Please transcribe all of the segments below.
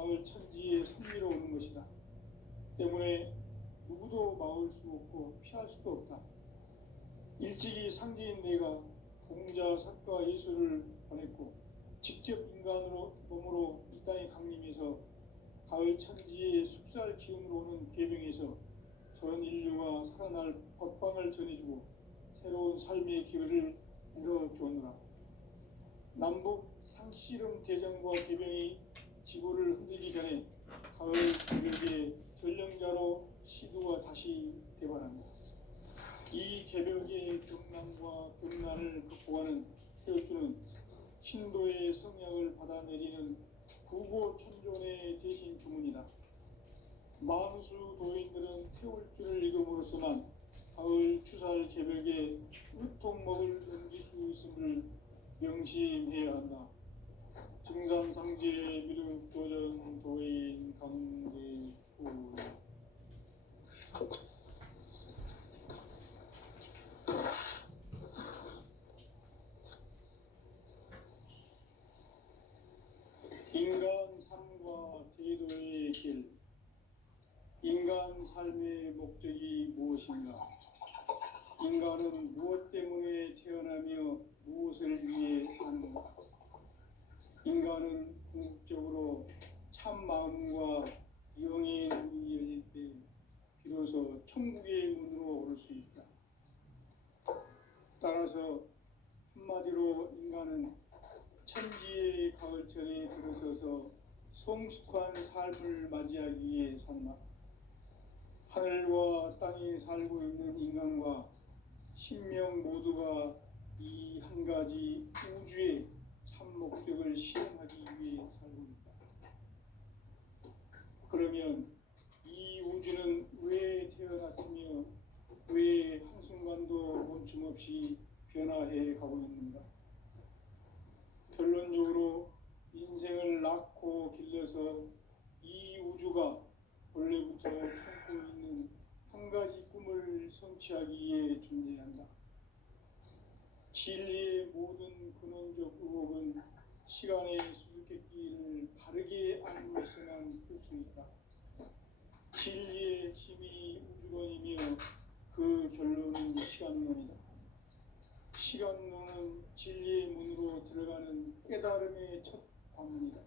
가을 천지의 섭리로 오는 것이다. 때문에 누구도 막을 수 없고 피할 수도 없다. 일찍이 상제인 내가 공자, 석가, 예수를 보냈고 직접 인간으로 몸으로 이 땅에 강림해서 가을 천지의 숲살 기운으로 오는 계명에서 전 인류가 살아날 법방을 전해주고 새로운 삶의 기회를 열어주었노라. 남북 상씨름 대전과 계병이 지구를 흔들기 전에 가을 개벽의 전령자로 시두가 다시 대발합니다. 이 개벽의 경난과 경난을 극복하는 태울주는 신도의 성약을 받아내리는 구고천존의 대신 주문이다. 만수 도인들은 태울주를 읽음으로써만 가을 추살 개벽에 으통먹을 넘길 수 있음을 명심해야 한다. 증산상제 미륵도전 도인 강대후. 인간 삶과 제도의 길. 인간 삶의 목적이 무엇인가? 인간은 무엇 때문에 태어나며 무엇을 위해 사는가? 인간은 궁극적으로 참 마음과 영의 문이 열릴 때 비로소 천국의 문으로 오를 수 있다. 따라서 한마디로 인간은 천지의 가을철에 들어서서 성숙한 삶을 맞이하기 위해 산다. 하늘과 땅에 살고 있는 인간과 신명 모두가 이 한 가지 우주의 참 목적을 실현하기 위해 살고 있다. 그러면 이 우주는 왜 태어났으며 왜 한순간도 멈춤 없이 변화해 가고 있는가? 결론적으로 인생을 낳고 길러서 이 우주가 원래부터 품고 있는 한 가지 꿈을 성취하기 위해 존재한다. 진리의 모든 근원적 의혹은 시간의 수수께끼를 바르게 알고서만 풀 수 있다. 진리의 핵심이 우주론이며 그 결론은 시간론이다. 시간론은 진리의 문으로 들어가는 깨달음의 첫 관문이다.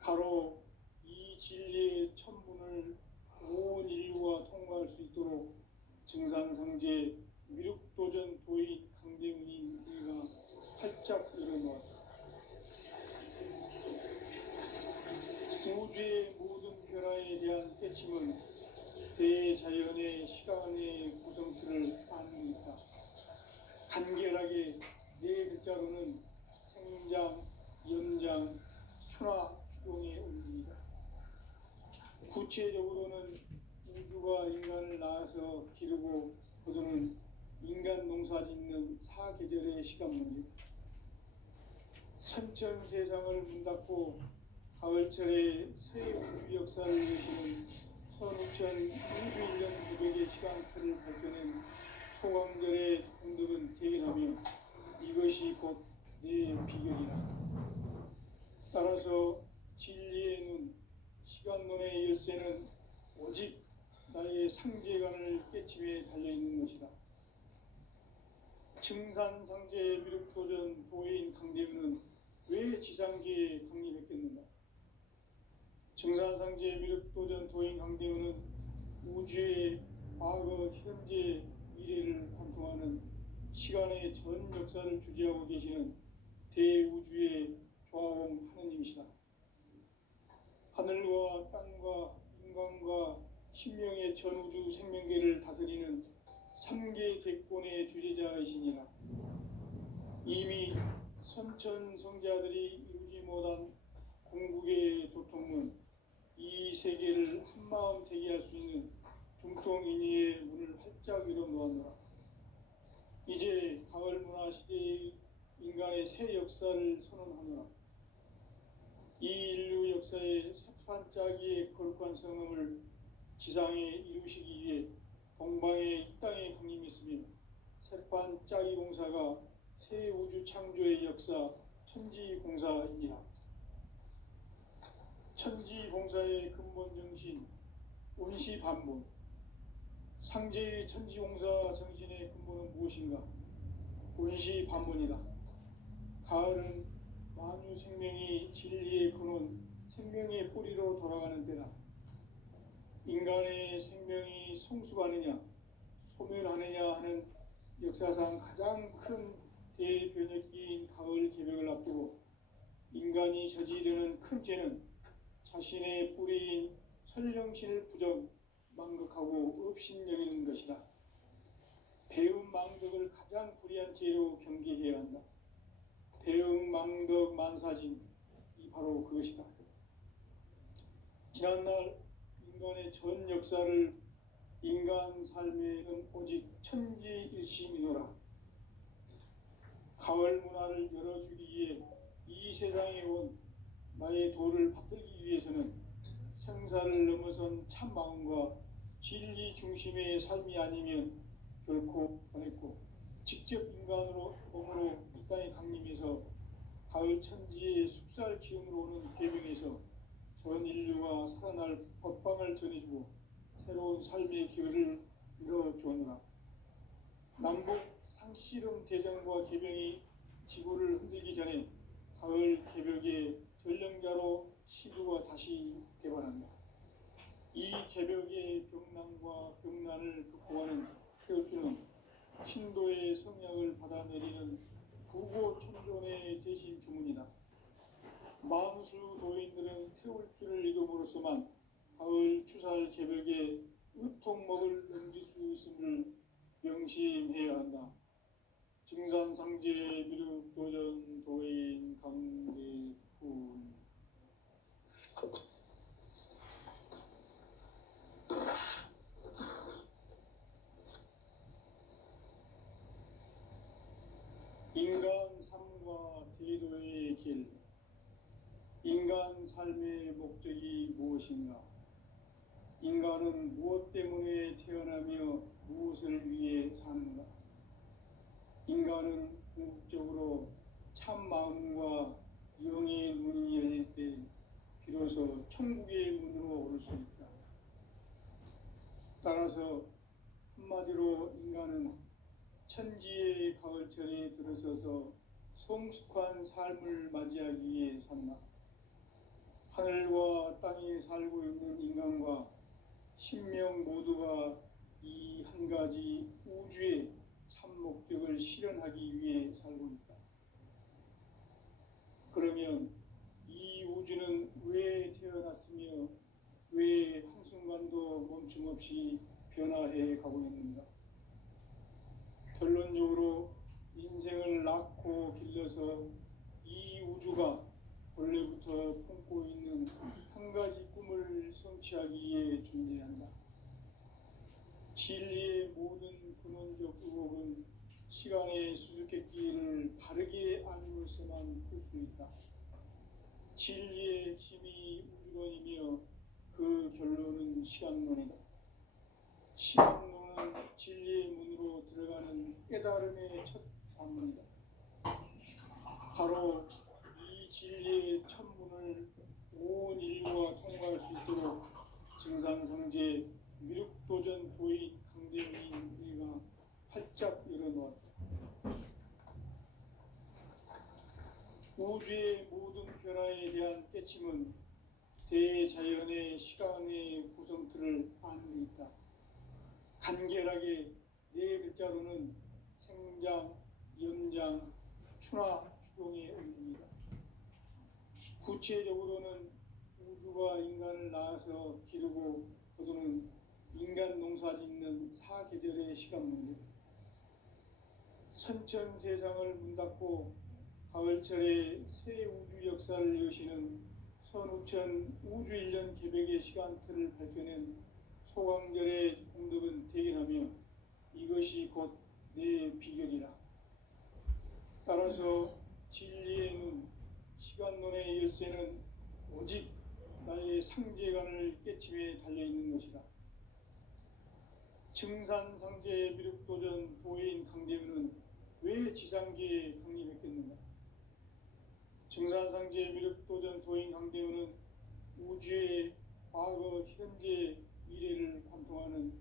바로 이 진리의 첫 문을 온 인류가 통과할 수 있도록 증산상제 미륵도전 도인 강대훈이 이가 활짝 열어놓았다. 우주의 모든 변화에 대한 때침은 대자연의 시간의 구성틀을 아는 있다. 간결하게 네 글자로는 생장, 연장, 추나, 추동의 온기이다. 구체적으로는 우주가 인간을 낳아서 기르고 거두는 인간 농사 짓는 사계절의 시간 문제다. 선천 세상을 문닫고 가을철에 새 우주 역사를 여시는 선우천 우주인년 개벽의 시간틀을 밝혀낸 소강절의 공덕은 대견하며 이것이 곧 내 비결이다. 따라서 진리의 눈, 시간론의 열쇠는 오직 나의 상제관을 깨침에 달려있는 것이다. 증산상제 미륵도전 도인 강대훈은 왜 지상계에 강림했겠는가? 증산상제 미륵도전 도인 강대훈은 우주의 과거, 현재, 미래를 관통하는 시간의 전 역사를 주재하고 계시는 대우주의 조화홍 하느님이시다. 하늘과 땅과 인간과 신명의 전우주 생명계를 다스리는 3계 대권의 주재자이시니라. 이미 선천성자들이 이루지 못한 궁극의 도통문, 이 세계를 한마음 되게 할 수 있는 중통인의의 문을 활짝 열어놓았노라. 이제 가을 문화 시대의 인간의 새 역사를 선언하노라. 이 인류 역사의 새판짜기의 거룩한 성음을 지상에 이루시기 위해 동방의 이 땅에 강림했으며 새판짜기 공사가 새 우주 창조의 역사 천지공사이니라. 천지공사의 근본 정신, 원시반문. 상제의 천지공사 정신의 근본은 무엇인가? 원시반문이다. 가을은 만유 생명이 진리의 근원, 생명의 뿌리로 돌아가는 때다. 인간의 생명이 성숙하느냐, 소멸하느냐 하는 역사상 가장 큰 대변혁기인 가을 개벽을 앞두고 인간이 저지르는 큰 죄는 자신의 뿌리인 천령신을 부정, 망극하고 업신여기는 것이다. 배음 망덕을 가장 불의한 죄로 경계해야 한다. 배음 망덕 만사진, 이 바로 그것이다. 지난날 인간의 전 역사를 인간 삶에는 오직 천지일심이노라. 가을 문화를 열어주기 위해 이 세상에 온 나의 도를 받들기 위해서는 생사를 넘어선 참 마음과 진리 중심의 삶이 아니면 결코 보냈고, 직접 인간으로 몸으로 이 땅에 강림해서 가을 천지의 숲살 기운으로 오는 계명에서 전 인류가 살아날 법방을 전해주고 새로운 삶의 기회를 열어주었노라. 남북 상씨름 대전과 계병이 지구를 흔들기 전에 가을 개벽의 전령자로 시구가 다시 개발한다. 이 개벽의 병난과 병난을 극복하는 태울주는 신도의 성약을 받아내리는 부고천존의 대신 주문이다. 만수 도인들은 태울주를 이름으로서만 가을 추살 개벽의 의통목을 넘길 수 있음을 명심해야 한다. 증산상제 미륵도전 도인 강대훈. 인간 삶과 대도의 길. 인간 삶의 목적이 무엇인가? 인간은 무엇 때문에 태어나며 무엇을 위해 사는가? 인간은 궁극적으로 참 마음과 영의 문이 열릴 때 비로소 천국의 문으로 오를 수 있다. 따라서 한마디로 인간은 천지의 가을철에 들어서서 성숙한 삶을 맞이하기 위해 산다. 하늘과 땅에 살고 있는 인간과 신명 모두가 이 한 가지 우주의 참 목적을 실현하기 위해 살고 있다. 그러면 이 우주는 왜 태어났으며 왜 한순간도 멈춤 없이 변화해 가고 있는가? 결론적으로 인생을 낳고 길러서 이 우주가 원래부터 품고 있는 한 가지 꿈을 성취하기 위해 존재한다. 진리의 모든 근원적 의혹은 시간의 수수께끼를 바르게 알므로서만 풀 수 있다. 진리의 핵심이 우주론이며 그 결론은 시간론이다. 시간론은 진리의 문으로 들어가는 깨달음의 첫 관문이다. 바로 이 진리의 첫 문을 온 인류가 통과할 수 있도록 증산상제 미륵도전 도인 강대훈이가 활짝 열어놓았다. 우주의 모든 변화에 대한 깨침은 대자연의 시간의 구성틀을 아는 데 있다. 간결하게 네 글자로는 생장, 연장, 추나 추동의 의미입니다. 구체적으로는 우주가 인간을 낳아서 기르고 거두는 인간 농사 짓는 사계절의 시간 문제. 선천 세상을 문 닫고 가을철에 새 우주 역사를 여시는 선우천 우주 1년 개벽의 시간틀을 밝혀낸 소강절의 공덕은 대견하며 이것이 곧 내 비결이라. 따라서 진리의 문, 시간론의 열쇠는 오직 나의 상제관을 깨침에 달려있는 것이다. 증산상제 미륵도전 도인 강대훈은 왜 지상계에 강림했겠는가? 증산상제 미륵도전 도인 강대훈은 우주의 과거, 현재, 미래를 관통하는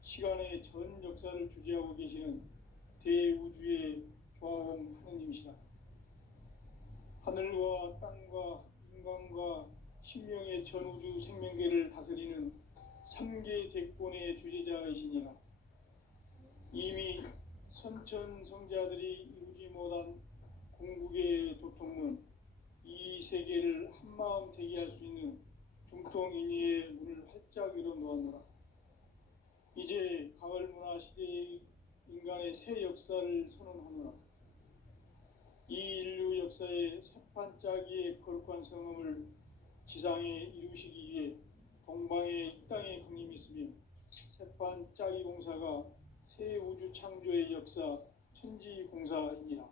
시간의 전 역사를 주재하고 계시는 대우주의 조화공 하느님이시다. 하늘과 땅과 인간과 신명의 전우주 생명계를 다스리는 3계 대권의 주재자이시니라. 이미 선천성자들이 이루지 못한 궁극의 도통문, 이 세계를 한마음 되게 할 수 있는 중통인의의 문을 활짝 열어 놓았노라. 이제 가을 문화 시대의 인간의 새 역사를 선언하노라. 이 인류 역사의 새판짜기의 거룩한 성음을 지상에 이루시기 위해 동방의 이 땅에 강림했으며 새판짜기 공사가 새 우주 창조의 역사 천지공사이니라.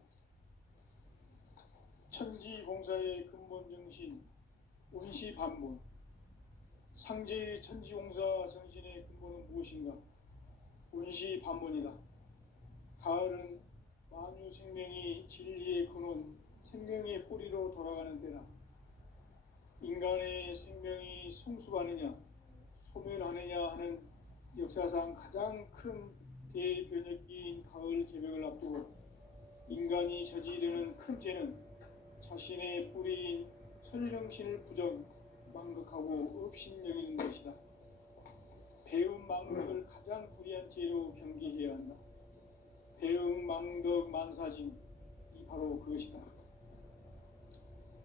천지공사의 근본 정신 운시반본. 상제의 천지공사 정신의 근본은 무엇인가? 운시반본이다. 가을은 만유 생명이 진리의 근원, 생명의 뿌리로 돌아가는 때다. 인간의 생명이 성숙하느냐, 소멸하느냐 하는 역사상 가장 큰 대변혁기인 가을 개벽을 앞두고 인간이 저지르는 큰 죄는 자신의 뿌리인 설령신을 부정, 망극하고 업신여기는 것이다. 배움 망덕을 가장 불의한 죄로 경계해야 한다. 배움 망덕 만사진, 이 바로 그것이다.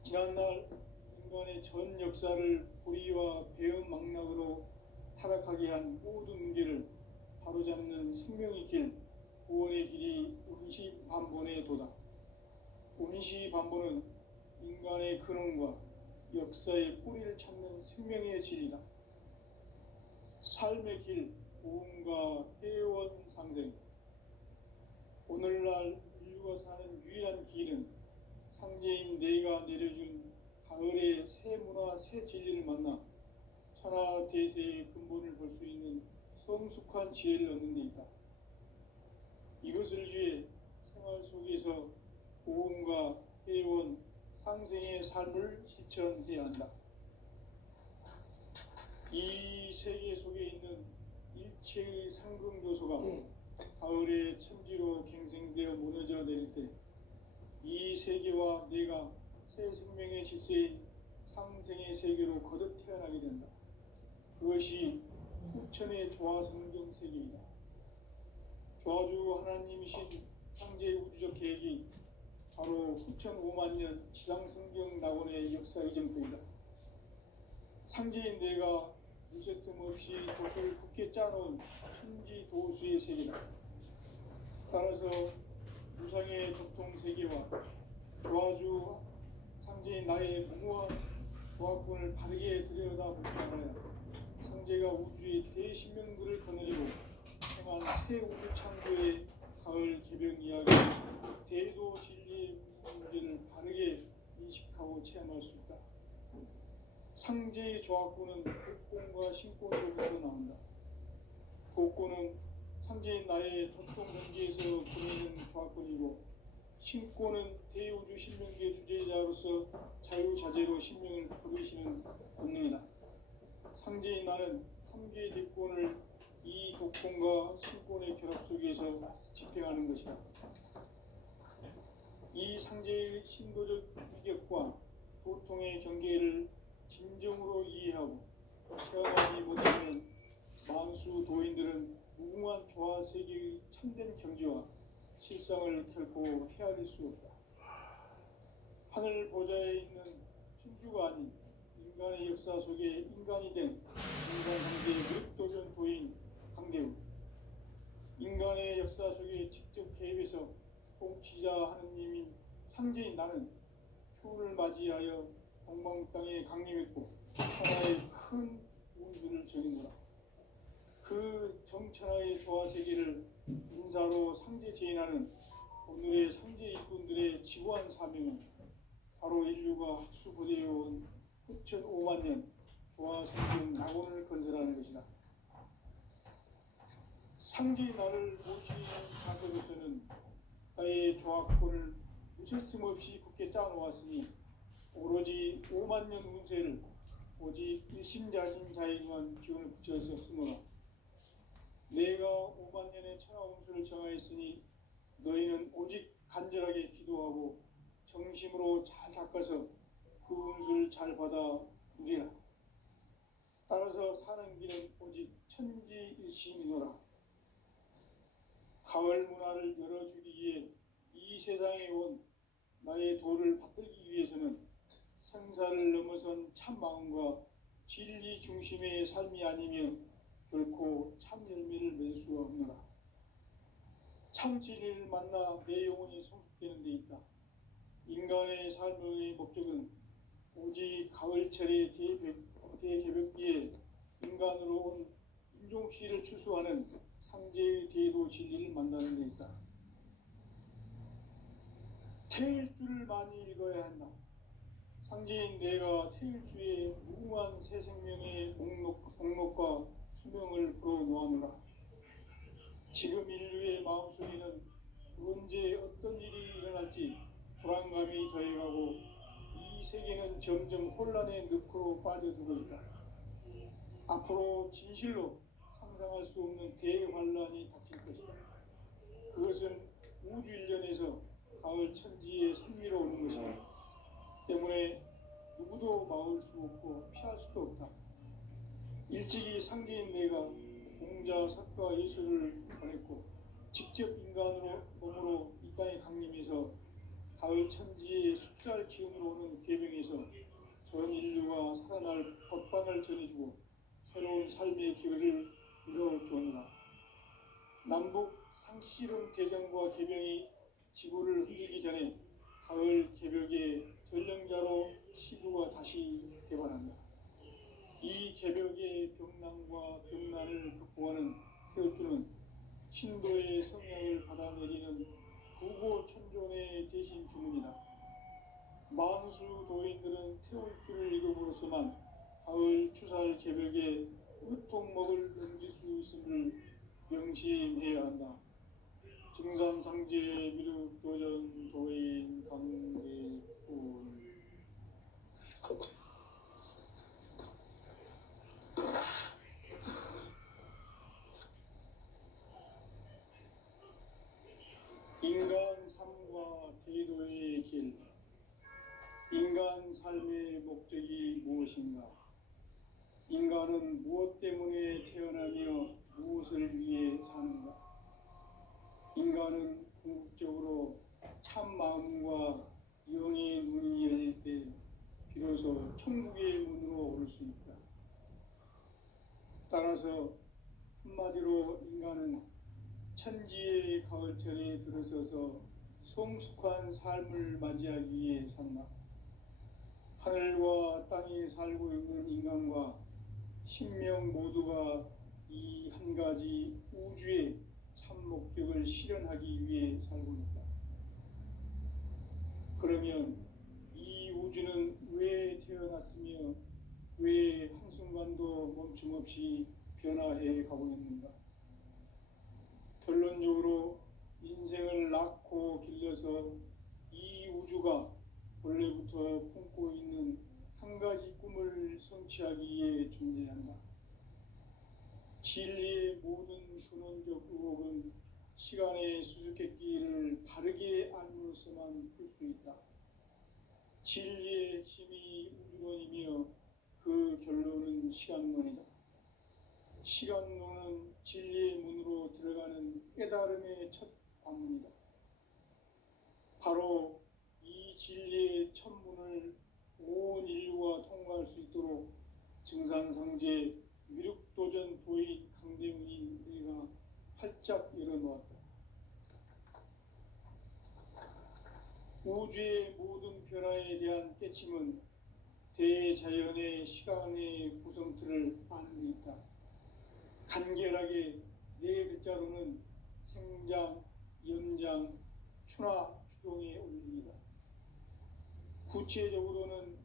지난날 인간의 전 역사를 불의와 배움 망락으로 타락하게 한 모든 문제를 바로잡는 생명의 길, 구원의 길이 운시반본의 도다. 운시반본은 인간의 근원과 역사의 뿌리를 찾는 생명의 진리다. 삶의 길, 고음과 회원 상생. 오늘날 인류가 사는 유일한 길은 상제인 내가 내려준 가을의 새 문화, 새 진리를 만나 천하 대세의 근본을 볼 수 있는 성숙한 지혜를 얻는 데 있다. 이것을 위해 생활 속에서 고음과 회원, 상생의 삶을 실천해야 한다. 이 세계 속에 있는 일체의 상금교소가 가을의 천지로 갱생되어 무너져 내릴 때 이 세계와 내가 새 생명의 질서인 상생의 세계로 거듭 태어나게 된다. 그것이 후천의 조화성경 세계이다. 조화주 하나님이신 상제 우주적 계획이 바로 후천 5만 년 지상성경 낙원의 역사 이전부이다. 상제인 내가 무쇠 틈 없이 돛을 굳게 짜놓은 천지도수의 세계다. 따라서 무상의 도통 세계와 조화주 상제인 나의 무모한 조합군을 바르게 들여다보지 말아야 상제가 우주의 대신명들을 거느리고 행한 새 우주 창조의 가을 개벽 이야기, 대도 진리의 문제를 바르게 인식하고 체험할 수 있다. 상제의 조합군은 복권과 신권으로부터 나온다. 복권은 상제인 나의 도통 현지에서 보내는 조합군이고, 신권은 대우주 신명계 주제자로서 자유자재로 신명을 거두시는 본능이다. 상제인 나는 3개 대권을 이 독권과 신권의 결합 속에서 집행하는 것이다. 이 상제의 신도적 위격과 도통의 경계를 진정으로 이해하고 체험하지 못하는 만수 도인들은 무궁한 조화 세계의 참된 경지와 실상을 결코 헤아릴 수 없다. 하늘 보좌에 있는 천주가 아닌 인간의 역사 속에 인간이 된 인간 형제의 무력도전 도인 강대우. 인간의 역사 속에 직접 개입해서 통치자 하느님인 상제인 나는 추운을 맞이하여 동방 땅에 강림했고 천하의 큰 운수를 정했노라. 그 정천하의 조화 세계를 인사로 상제 제인하는 오늘의 상제 일꾼들의 지구한 사명은 바로 인류가 학수고대해온 후천 5만 년 조화 성경 낙원을 건설하는 것이다. 상제의 나를 모시는 자석에서는 나의 조합권을 무쇠틈 없이 굳게 짜놓았으니 오로지 5만 년 운세를 오직 일심자진 자에게만 기운을 붙여서 쓰노라. 내가 5만 년의 천하홍수를 정하였으니 너희는 오직 간절하게 기도하고 정심으로 잘 닦아서 그 운수를 잘 받아 누리라. 따라서 사는 길은 오직 천지일심이노라. 가을 문화를 열어주기 위해 이 세상에 온 나의 도를 받들기 위해서는 생사를 넘어선 참 마음과 진리 중심의 삶이 아니면 결코 참 열매를 맺을 수가 없노라. 참 진리를 만나 내 영혼이 성숙되는 데 있다. 인간의 삶의 목적은 오직 가을철의 대개벽기에 인간으로 온 인종시를 추수하는 상제의 대도 진리를 만나는 데 있다. 태일주를 많이 읽어야 한다. 상제인 내가 태일주의 무궁한 새 생명의 목록과 수명을 그어 놓아노라. 지금 인류의 마음속에는 언제 어떤 일이 일어날지 불안감이 더해가고 이 세계는 점점 혼란의 늪으로 빠져들고 있다. 앞으로 진실로 상상할 수 없는 대환란이 닥칠 것이다. 그것은 우주 일련에서 가을 천지의 승리로 오는 것이다. 때문에 누구도 막을 수 없고 피할 수도 없다. 일찍이 상제인 내가 공자, 석가, 예수를 보냈고 직접 인간으로 몸으로 이 땅에 강림해서 가을 천지의 숫살 기운으로 오는 계명에서 전 인류가 살아날 법방을 전해주고 새로운 삶의 기회를 이뤄주었노라. 남북 상씨름 대전과 개병이 지구를 흔들기 전에 가을 개벽의 전령자로 시구가 다시 대발한다. 이 개벽의 병난과 병난을 극복하는 태울주는 신도의 성향을 받아내리는 부고천존의 대신 주문이다. 만수 도인들은 태울주를 읽음으로써만 가을 추살 개벽에 으통목을 넘길 수 있음을 명심해야 한다. 증산상제 미륵도전 도인 강대군. 인간 삶과 대도의 길. 인간 삶의 목적이 무엇인가? 인간은 무엇 때문에 태어나며 무엇을 위해 사는가? 인간은 궁극적으로 참 마음과 영의 문이 열릴 때 비로소 천국의 문으로 오를 수 있다. 따라서 한마디로 인간은 천지의 가을철에 들어서서 성숙한 삶을 맞이하기 위해 산다. 하늘과 땅에 살고 있는 인간과 신명 모두가 이 한 가지 우주의 참 목적을 실현하기 위해 살고 있다. 그러면 이 우주는 왜 태어났으며 왜 한순간도 멈춤없이 변화해 가고 있는가? 결론적으로 인생을 낳고 길러서 이 우주가 원래부터 품고 있는 한 가지 꿈을 성취하기 위해 존재한다. 진리의 모든 근원적 의혹은 시간의 수수께끼를 바르게 알므로써만 풀 수 있다. 진리의 핵심이 우주론이며 그 결론은 시간론이다. 시간론은 진리의 문으로 들어가는 깨달음의 첫 관문이다. 바로 이 진리의 첫 문을 온 인류가 통과할 수 있도록 증산상제 미륵도전 도의 강대문인 내가 활짝 열어놓았다. 우주의 모든 변화에 대한 깨침은 대자연의 시간의 구성틀을 아는 데 있다. 간결하게 네 글자로는 생장, 연장, 추나 추동의 원리이다. 구체적으로는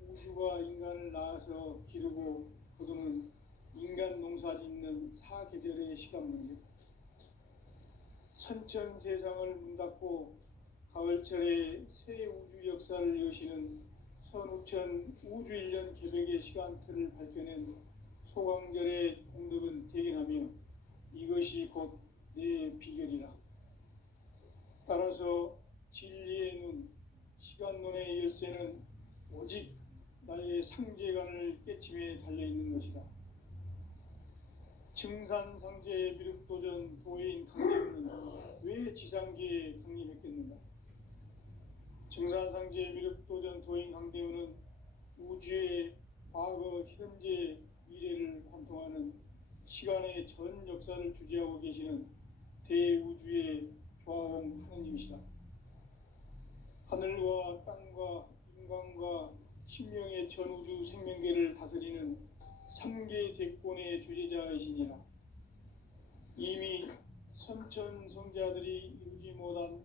우주가 인간을 낳아서 기르고 거두는 인간 농사 짓는 사계절의 시간 문제. 선천 세상을 문 닫고 가을철에 새 우주 역사를 여시는 선우천 우주일년 개벽의 시간틀을 밝혀낸 소강절의 공덕은 대견하며 이것이 곧 내 비결이라. 따라서 진리의 눈, 시간론의 열쇠는 오직 나의 상제관을 깨침에 달려있는 것이다. 증산상제의 미륵도전 도인 강대우는 왜 지상계에 강림했겠는가? 증산상제의 미륵도전 도인 강대우는 우주의 과거, 현재, 미래를 관통하는 시간의 전 역사를 주재하고 계시는 대우주의 조화원 하느님이시다. 하늘과 땅과 인간과 신명의 전우주 생명계를 다스리는 3개 대권의 주재자이시니라. 이미 선천성자들이 이루지 못한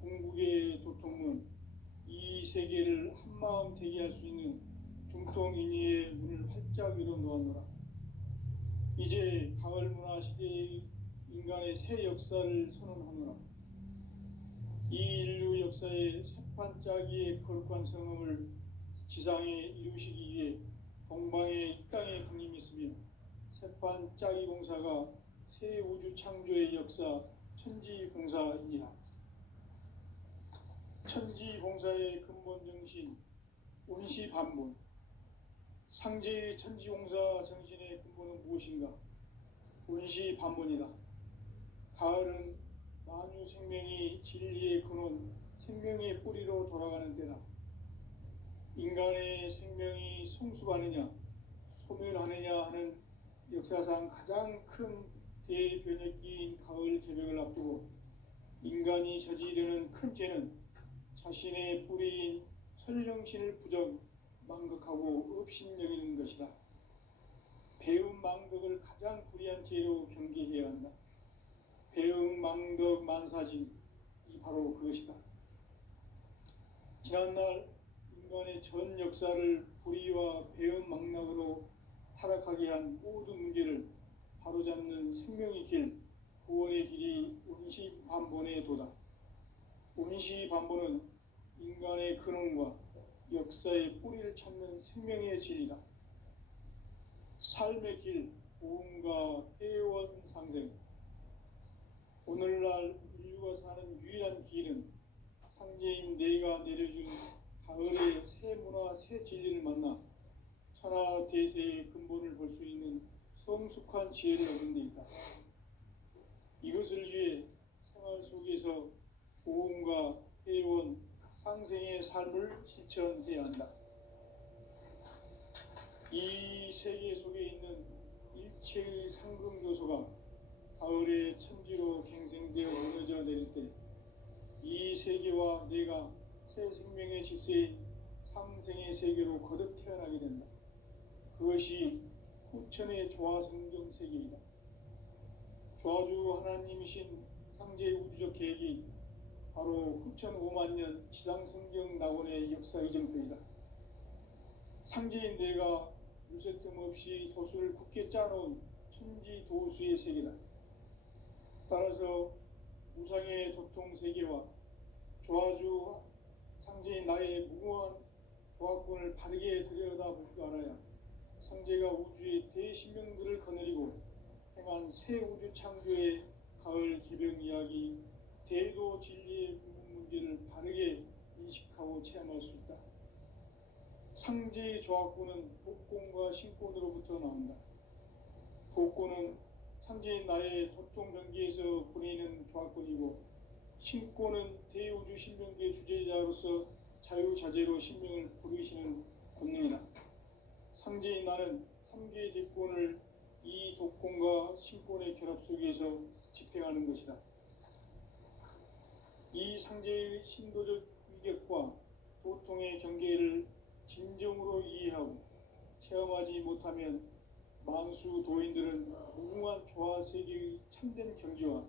궁극의 도통문, 이 세계를 한마음 되게 할 수 있는 중통인의의 문을 활짝 열어 놓았노라. 이제 가을문화 시대의 인간의 새 역사를 선언하노라. 이 인류 역사의 새판짜기의 거룩한 성음을 지상에 이루시기 위해 동방의 이 땅에 강림했으며 새판짜기 공사가 새 우주 창조의 역사 천지공사이니라. 천지공사의 근본 정신 운시반본, 상제의 천지공사 정신의 근본은 무엇인가? 운시반본이다. 가을은 만유 생명이 진리의 근원, 생명의 뿌리로 돌아가는 때다. 인간의 생명이 성숙하느냐, 소멸하느냐 하는 역사상 가장 큰 대변혁기인 가을 개벽을 앞두고 인간이 저지르는 큰 죄는 자신의 뿌리인 설령신을 부정, 망극하고 업신여기는 것이다. 배움 망덕을 가장 불의한 죄로 경계해야 한다. 배움 망덕 만사진, 이 바로 그것이다. 지난날 인간의 전 역사를 불의와 배움 망락으로 타락하게 한 모든 문제를 바로잡는 생명의 길, 구원의 길이 운시반본의 도다. 운시반본은 인간의 근원과 역사의 뿌리를 찾는 생명의 진리다. 삶의 길, 보험과 회원 상생. 오늘날 인류가 사는 유일한 길은 상제인 내가 내려준 가을의 새 문화, 새 진리를 만나 천하 대세의 근본을 볼 수 있는 성숙한 지혜를 얻는 데 있다. 이것을 위해 생활 속에서 보험과 회원, 상생의 삶을 실천해야 한다. 이 세계 속에 있는 일체의 상금 요소가 가을의 천지로 갱생되어 무너져 내릴 때 이 세계와 내가 새 생명의 질서인 상생의 세계로 거듭 태어나게 된다. 그것이 후천의 조화성경 세계이다. 조화주 하나님이신 상제의 우주적 계획이 바로 후천 5만 년 지상성경 낙원의 역사 이정표이다. 상제인 내가 유세틈 없이 도수를 굳게 짜놓은 천지 도수의 세계다. 따라서 무상의 도통 세계와 조화주 상제인 나의 무궁한 조화권을 바르게 들여다볼 줄 알아야 상제가 우주의 대신명들을 거느리고 행한 새 우주 창조의 가을 기병 이야기, 대도 진리의 구분 문제를 바르게 인식하고 체험할 수 있다. 상제의 조화권은 독권과 신권으로부터 나온다. 독권은 상제인 나의 도통 경계에서 보내는 조화권이고, 신권은 대우주 신명계 주제자로서 자유자재로 신명을 부르시는 권능이다. 상제인 나는 3개의 대권을 이 독권과 신권의 결합 속에서 집행하는 것이다. 이 상제의 신도적 위격과 도통의 경계를 진정으로 이해하고 체험하지 못하면 만수 도인들은 무궁한 조화세계의 참된 경지와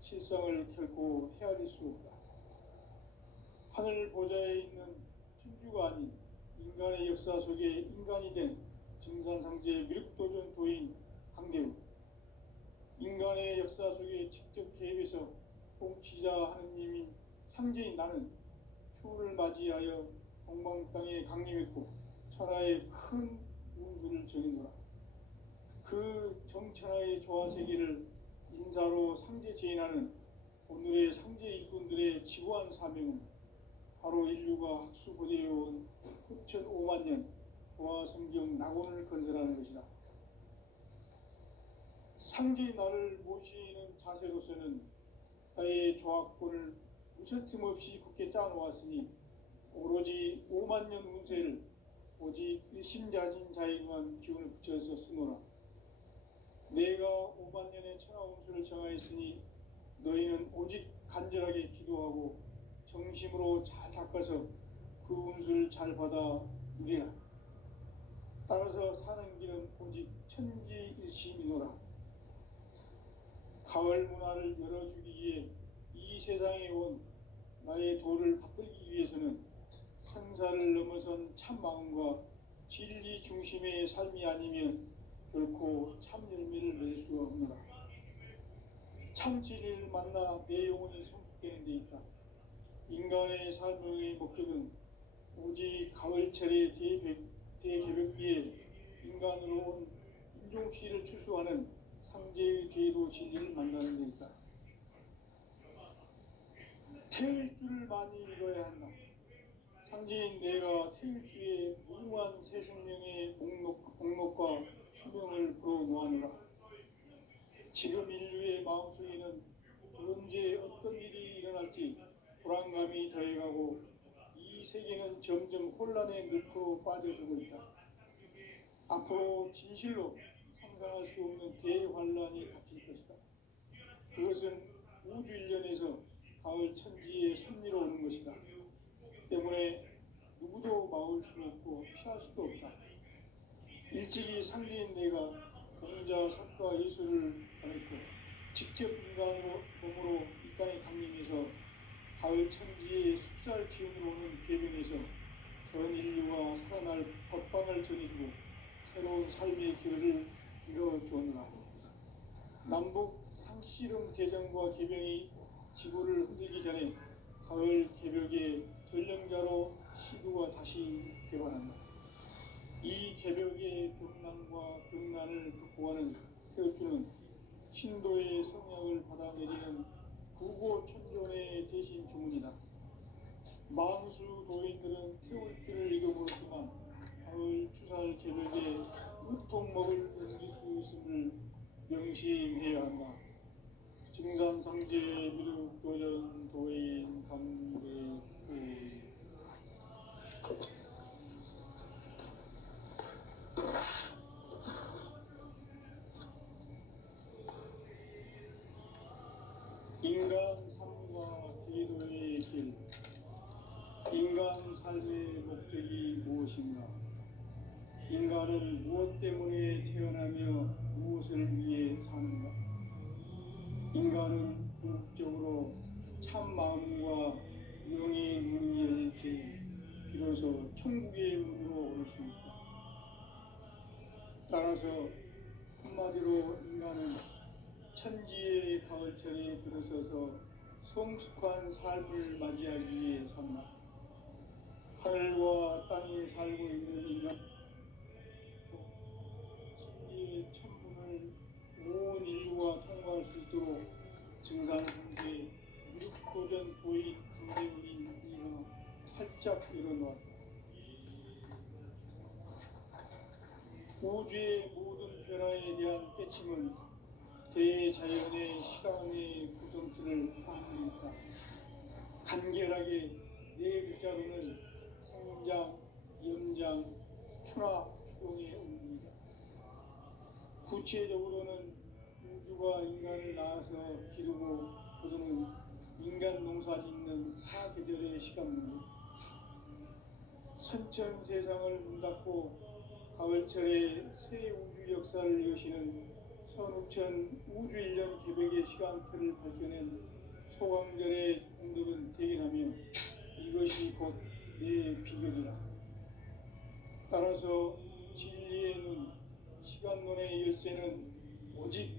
실상을 결코 헤아릴 수 없다. 하늘 보좌에 있는 천주가 아닌 인간의 역사 속에 인간이 된 증산상제의 미륵도전 도인 강대우, 인간의 역사 속에 직접 개입해서 통치자 하느님인 상제인 나는 추후를 맞이하여 동방 땅에 강림했고 천하의 큰 운수를 정해노라. 그 정천하의 조화세계를 인사로 상제 제인하는 오늘의 상제 일꾼들의 지고한 사명은 바로 인류가 학수고대해온 9,5만 년 조화성경 낙원을 건설하는 것이다. 상제의 나를 모시는 자세로서는 나의 조합권을 무설틈 없이 굳게 짜놓았으니 오로지 5만 년 운세를 오직 일심자진 자에게만 기운을 붙여서 쓰노라. 내가 5만 년의 천하 운수를 정하였으니 너희는 오직 간절하게 기도하고 정심으로 잘 닦아서 그 운수를 잘 받아 누리라. 따라서 사는 길은 오직 천지일심이노라. 가을 문화를 열어주기 위해 이 세상에 온 나의 도를 받들기 위해서는 성사를 넘어선 참마음과 진리 중심의 삶이 아니면 결코 참 열매를 맺을 수가 없노라. 참 진리를 만나 내 영혼이 성숙되는 데 있다. 인간의 삶의 목적은 오직 가을철의 대개벽기에 인간으로 온 인종씨를 추수하는 상제의 대도 진리를 만나는 데 있다. 태일 줄을 많이 읽어야 한다. 상제인 내가 태일 주에 무궁한 새 생명의 목록과 수명을 불어놓아노라. 지금 인류의 마음속에는 언제 어떤 일이 일어날지 불안감이 더해가고 이 세계는 점점 혼란의 늪으로 빠져들고 있다. 앞으로 진실로 상상할 수 없는 대환란이 닥칠 것이다. 그것은 우주 일련에서 가을 천지의 섭리로 오는 것이다. 때문에 누구도 막을 수 없고 피할 수도 없다. 일찍이 상제인 내가 공자, 석가, 예술을 가르치고 직접 인간으로 몸으로 이 땅에 강림해서 가을 천지의 숲살 기운으로 오는 계명에서 전 인류가 살아날 법방을 전해주고 새로운 삶의 기회를 이뤄주었노라. 남북 상씨름 대전과 계병이 지구를 흔들기 전에 가을 개벽의 전령자로 시도가 다시 개발한다. 이 개벽의 병난과 병난을 극복하는 태울주는 신도의 성약을 받아내리는 부고천존의 대신 주문이다. 만수 도인들은 태울주를 이름으로지만 가을 추살 개벽에 으통먹을 넘길 수 있음을 명심해야 한다. 증산상제 미륵도전 도인 감대구. 인간 삶과 제도의 길. 인간 삶의 목적이 무엇인가? 인간은 무엇 때문에 태어나며 무엇을 위해 사는가? 인간은 궁극적으로 참 마음과 영의 문이 열릴 때 비로소 천국의 문으로 올 수 있다. 따라서 한마디로 인간은 천지의 가을철에 들어서서 성숙한 삶을 맞이하기 위해 산다. 하늘과 땅에 살고 있는 인간, 천지의 천문을 온 인류가 통과할 수 있도록 증산상제 미륵도전 도인 강대훈인 이가 활짝 일어났다. 우주의 모든 변화에 대한 깨침은 대자연의 시간의 구성틀을 만듭니다. 간결하게 네 글자로는 생장, 염장, 추나, 추동의 의미입니다. 구체적으로는 우주가 인간을 낳아서 기르고 거두는 인간 농사 짓는 사계절의 시간문제, 선천 세상을 문 닫고 가을철에 새 우주 역사를 여시는 선우천 우주일년 개벽의 시간틀을 밝혀낸 소강절의 공덕은 대견하며 이것이 곧 내 비결이라. 따라서 진리의 눈, 시간론의 열쇠는 오직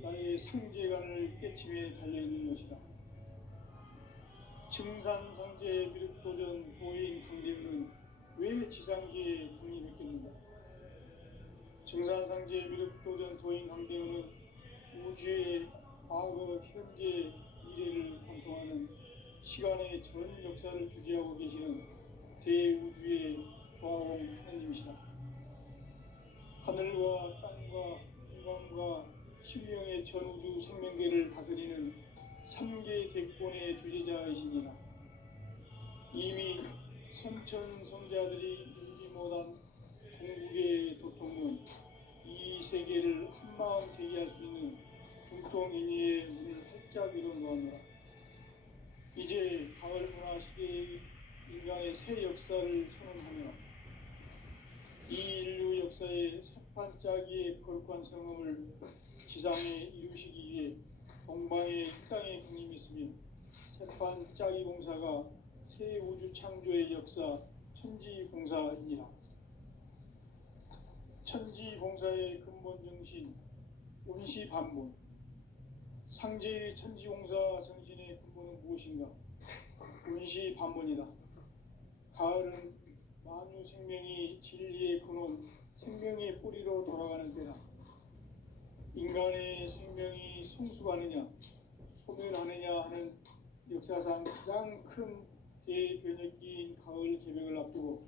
나의 상제관을 깨침에 달려있는 것이다. 증산상제 미륵도전 도인 강대우는 왜 지상계에 독립했겠는가? 증산상제 미륵도전 도인 강대우는 우주의 과거, 현재, 미래를 관통하는 시간의 전 역사를 주재하고 계시는 대우주의 조화공 하나님이시다. 하늘과 땅과 인간과 신명의 전우주 생명계를 다스리는 3개 대권의 주재자이시니라. 이미 선천성자들이 이루지 못한 동국의 도통은 이 세계를 한마음 되게 할 수 있는 중통인의의 문을 활짝 열어놓았노라. 이제 가을 문화 시대의 인간의 새 역사를 선언하며 이 인류 역사의 새판짜기의 거룩한 성음을 지상에 이루시기 위해 동방의 이 땅에 군림했으며 새판짜기 공사가 새 우주 창조의 역사 천지공사이니라. 천지공사의 근본 정신 운시반본. 상제의 천지공사 정신의 근본은 무엇인가? 운시반본이다. 가을은 만유 생명이 진리의 근원, 생명의 뿌리로 돌아가는 때다. 인간의 생명이 성숙하느냐, 소멸하느냐 하는 역사상 가장 큰 대변혁기인 가을 개벽을 앞두고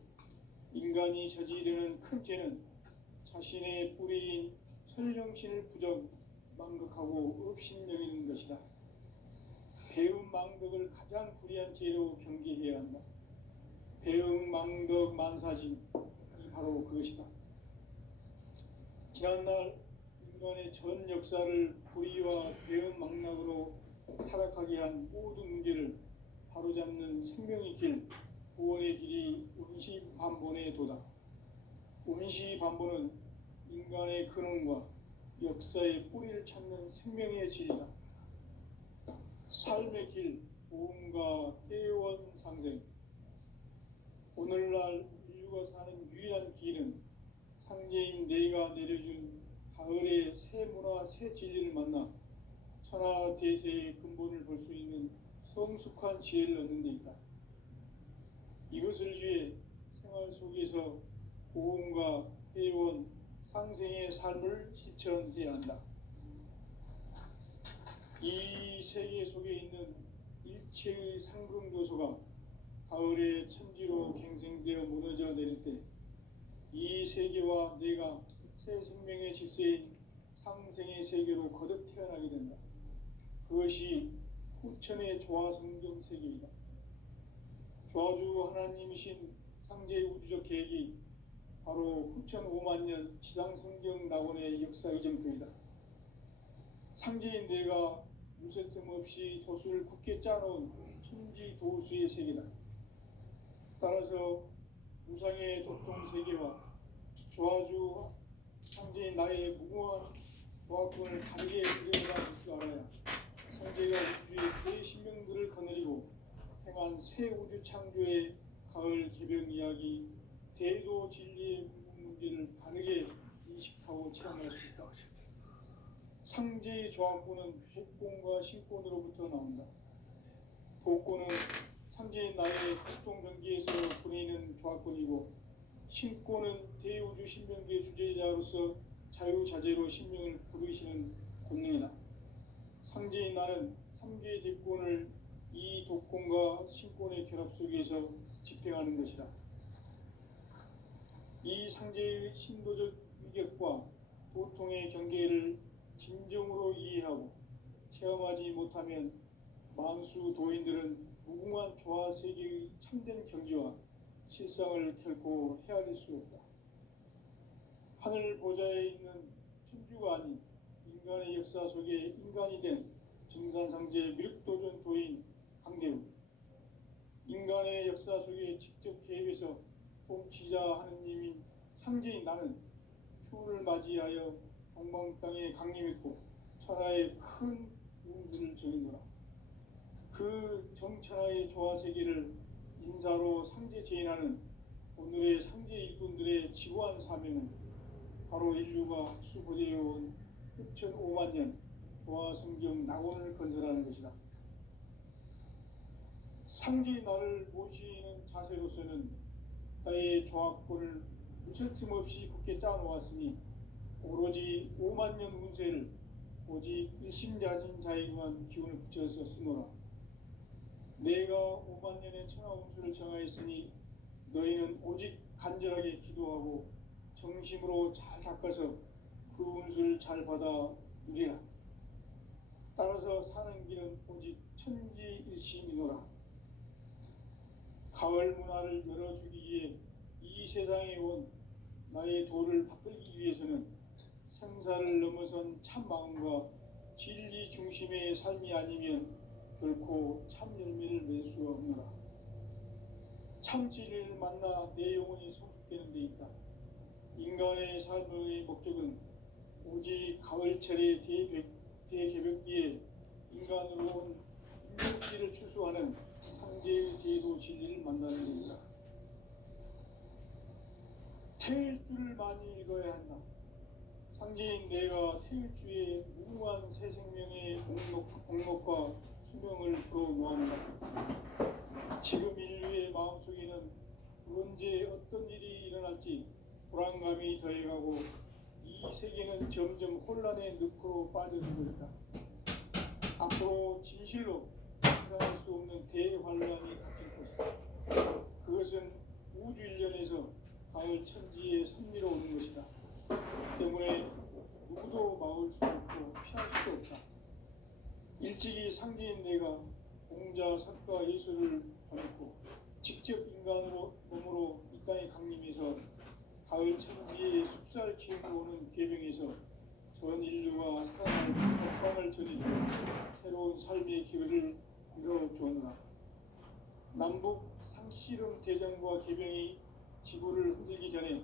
인간이 저지르는 큰 죄는 자신의 뿌리인 설령신을 부정, 망극하고 업신여기는 것이다. 배음 망덕을 가장 불의한 죄로 경계해야 한다. 배음 망덕 만사진이 바로 그것이다. 지난날 인간의 전 역사를 불의와 배음 망락으로 타락하게 한 모든 문제를 바로잡는 생명의 길, 구원의 길이 운시반본의 도다. 운시반본은 인간의 근원과 역사의 뿌리를 찾는 생명의 질이다. 삶의 길, 보험과 회원 상생. 오늘날 인류가 사는 유일한 길은 상제인 내가 내려준 가을의 새 문화, 새 진리를 만나 천하대세의 근본을 볼 수 있는 성숙한 지혜를 얻는 데 있다. 이것을 위해 생활 속에서 보험과 회원, 상생의 삶을 실천해야 한다. 이 세계 속에 있는 일체의 상승요소가 가을의 천지로 갱생되어 무너져 내릴 때 이 세계와 내가 새 생명의 질서인 상생의 세계로 거듭 태어나게 된다. 그것이 후천의 조화성경 세계이다. 조화주 하나님이신 상제 우주적 계획이 바로 후천 5만 년 지상성경 낙원의 역사 이전표이다. 상제인 내가 무쇠 틈 없이 도수를 굳게 짜놓은 천지 도수의 세계다. 따라서 우상의 도통 세계와 조화주 상제인 나의 무궁한 조화권을 다르게 그려나갈 줄 알아야 상제가 우주의 대신명들을 거느리고 행한 새 우주 창조의 가을 개변 이야기, 대도 진리의 문제를 다르게 인식하고 체험할 수 있다. 상제의 조화권은 복권과 신권으로부터 나온다. 복권은 상제인 나의 고통 경계에서 보내는 조화권이고, 신권은 대우주 신명계 주제자로서 자유자재로 신명을 부르시는 권능이다. 상제인 나는 3개의 대권을 이 독권과 신권의 결합 속에서 집행하는 것이다. 이 상제의 신도적 위격과 도통의 경계를 진정으로 이해하고 체험하지 못하면 만수 도인들은 무궁한 조화 세계의 참된 경지와 실상을 결코 헤아릴 수 없다. 하늘 보좌에 있는 천주가 아닌 인간의 역사 속에 인간이 된 증산상제 미륵도전 도인 강대우. 인간의 역사 속에 직접 개입해서 통치자 하느님인 상제인 나는 추운을 맞이하여 동방 땅에 강림했고 천하의 큰 운수를 정했노라. 그 정천하의 조화세계를 인사로 상제 제인하는 오늘의 상제 일꾼들의 지고한 사명은 바로 인류가 학수고대해온 6,5만 년 조화성경 낙원을 건설하는 것이다. 상제의 나를 모시는 자세로서는 나의 조합권을 무설틈 없이 굳게 짜놓았으니 오로지 5만 년 운세를 오직 일심자진 자에게만 기운을 붙여서 쓰노라. 내가 5만 년의 천하 운수를 정하였으니 너희는 오직 간절하게 기도하고 정심으로 잘 닦아서 그 운수를 잘 받아 누리라. 따라서 사는 길은 오직 천지일심이노라. 가을 문화를 열어주기 위해 이 세상에 온 나의 도를 받들기 위해서는 생사를 넘어선 참 마음과 진리 중심의 삶이 아니면 결코 참 열매를 맺을 수 없노라. 참 진리를 만나 내 영혼이 성숙되는 데 있다. 인간의 삶의 목적은 오직 가을철의 대개벽기에 인간으로 온 인격지를 추수하는 상제의 제도 진리를 만나는 것이다. 태일주를 많이 읽어야 한다. 상제인 내가 태일주의 무궁한 새 생명의 공록과 수명을 불어놓았다. 지금 인류의 마음속에는 언제 어떤 일이 일어날지 불안감이 더해가고 이 세계는 점점 혼란의 늪으로 빠져들고 있다. 앞으로 진실로 상상할 수 없는 대환란이 닥칠 것이다. 그것은 우주 일련에서 가을 천지의 섭리로 오는 것이다. 때문에 누구도 막을 수 없고 피할 수도 없다. 일찍이 상제인 내가 공자, 석가, 예술을 받고 직접 인간으로 몸으로 이 땅에 강림해서 가을 천지의 숲살 기운으로 오는 계병에서 전 인류가 살아날 법방을 전해주고 새로운 삶의 기회를 이뤄주었노라. 남북 상씨름 대전과 계병이 지구를 흔들기 전에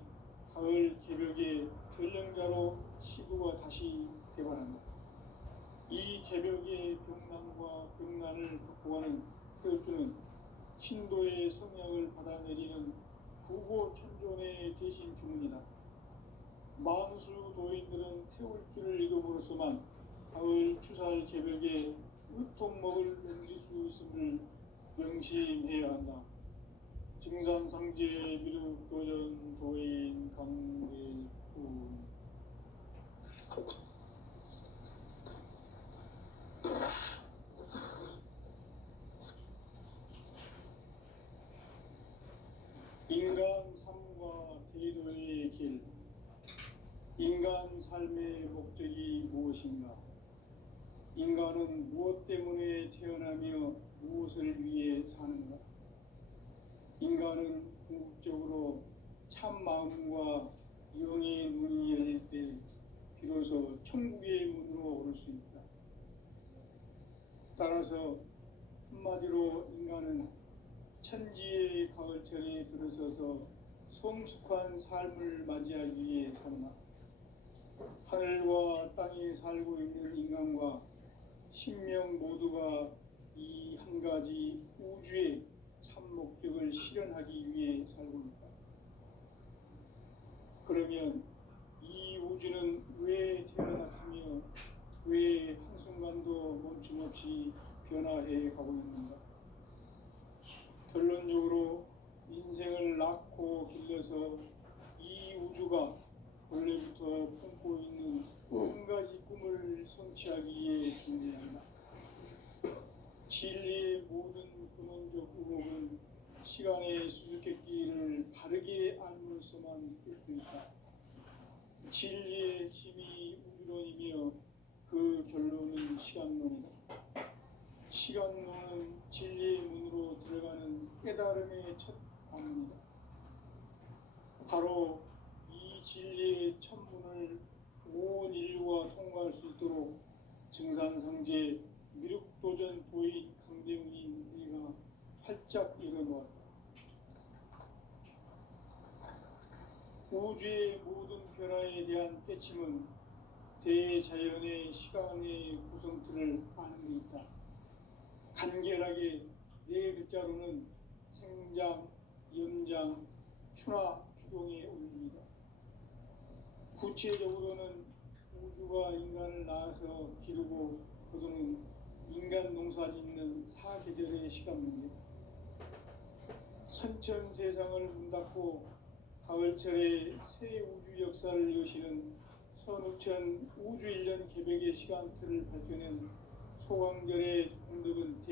가을 개벽의 전령자로 시부가 다시 대발한다. 이 개벽의 병난과 병난을 극복하는 태울주는 신도의 성향을 받아내리는 부고천존의 대신 주문이다. 만수 도인들은 태울주를 읽음으로써만 가을 추살 개벽에 으통먹을 넘길 수 있음을 명심해야 한다. 증산상제 미륵도전 도인 강대군. 인간 삶과 대도의 길. 인간 삶의 목적이 무엇인가? 인간은 무엇 때문에 태어나며 무엇을 위해 사는가? 인간은 궁극적으로 참 마음과 영의 눈이 열릴 때 비로소 천국의 문으로 오를 수 있다. 따라서 한마디로 인간은 천지의 가을철에 들어서서 성숙한 삶을 맞이하기 위해 산다. 하늘과 땅에 살고 있는 인간과 신명 모두가 이 한 가지 우주의 참 목적을 실현하기 위해 살고 있다. 그러면 이 우주는 왜 태어났으며 왜 한순간도 멈춤없이 변화해 가고 있는가? 결론적으로 인생을 낳고 길러서 이 우주가 원래부터 품고 있는 한 가지 꿈을 성취하기 위해 존재한다. 진리의 모든 근원적 의목은 시간의 수수께끼를 바르게 알므로써만 풀 수 있다. 진리의 핵심이 우주론이며 그 결론은 시간론이다. 시간론은 진리의 문으로 들어가는 깨달음의 첫 방문이다. 바로 이 진리의 첫 문을 온 인류가 통과할 수 있도록 증산상제 미륵도전 도인 강대훈인 내가 활짝 열어놓았다. 우주의 모든 변화에 대한 깨침은 대자연의 시간의 구성틀을 아는 데 있다. 간결하게 네 글자로는 생장, 염장, 추나, 추동의 원리이다. 구체적으로는 우주가 인간을 낳아서 기르고 거두는 인간 농사 짓는 사계절의 시간 문제, 선천 세상을 문 닫고 가을철에 새 우주 역사를 여시는 선우천 우주일년 개벽의 시간틀을 밝혀낸 소광절의 공덕은